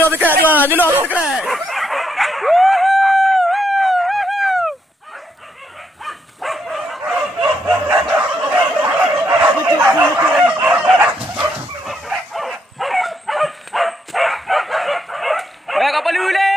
Juluh dekat tu ah, juluh dekat. Kapal dulu.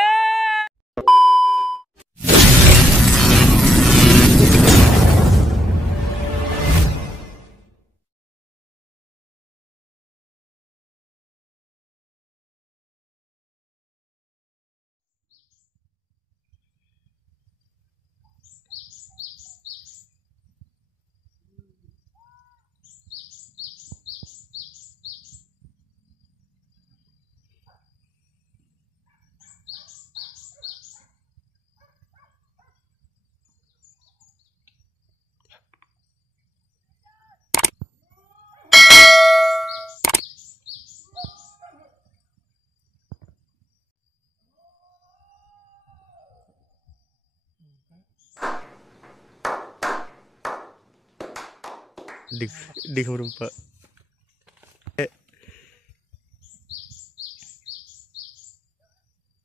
Di merumpak.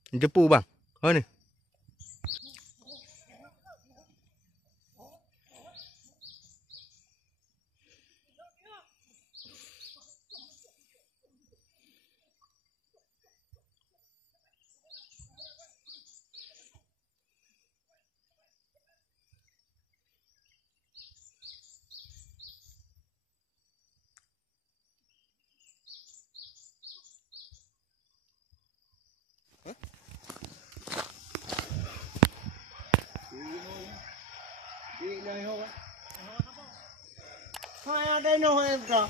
Jepu bang. Oh ni. Hai ada no em kah?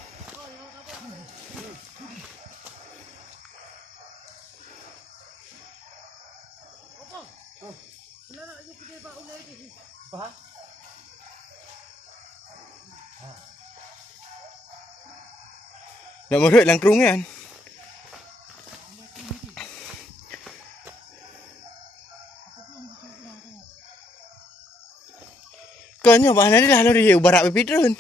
Nak merut langkrung kan? Kanya bahan ni lah lori barak berpidrun.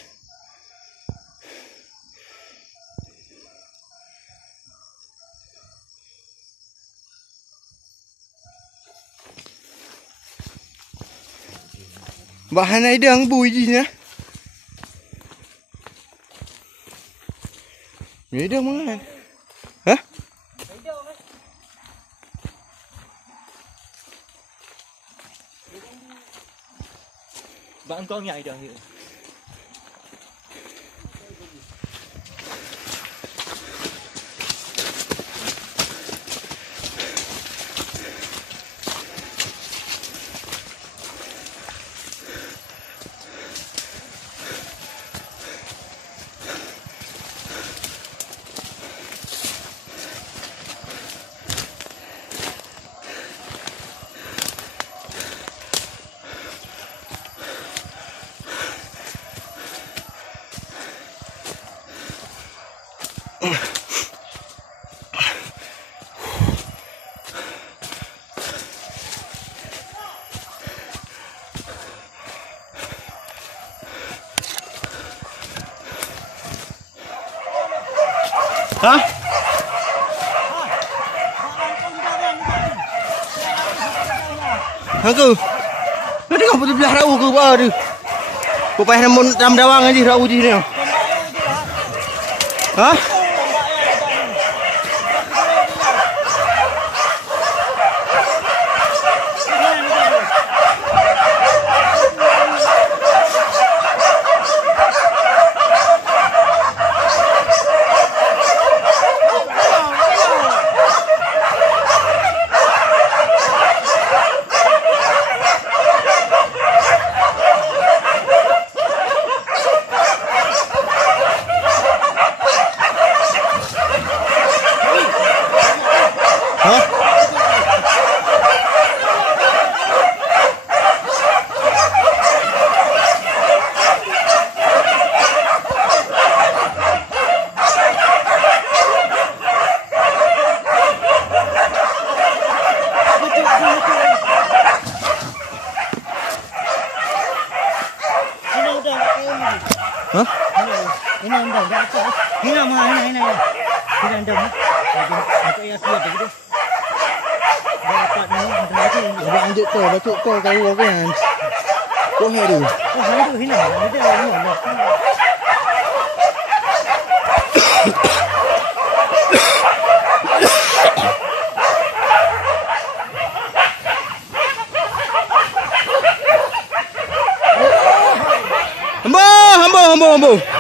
Bahan ai đang bùi gì nhá. Nghĩ đâu mà. Hả? Bạn con nhảy được. Hả? Hả cứ? Nó đi không betul belah rau ke apa tu? Kau payah ram dawang aja rau je ni. Hah? Hả? Cái này đồng ra chỗ. Cái nào mà này. Cái này đồng. Cái kia được Abang anjek tu, batuk tu kau apa kan? Kau hari. Oh, hari tu hina. Hari tu hina. Hamba.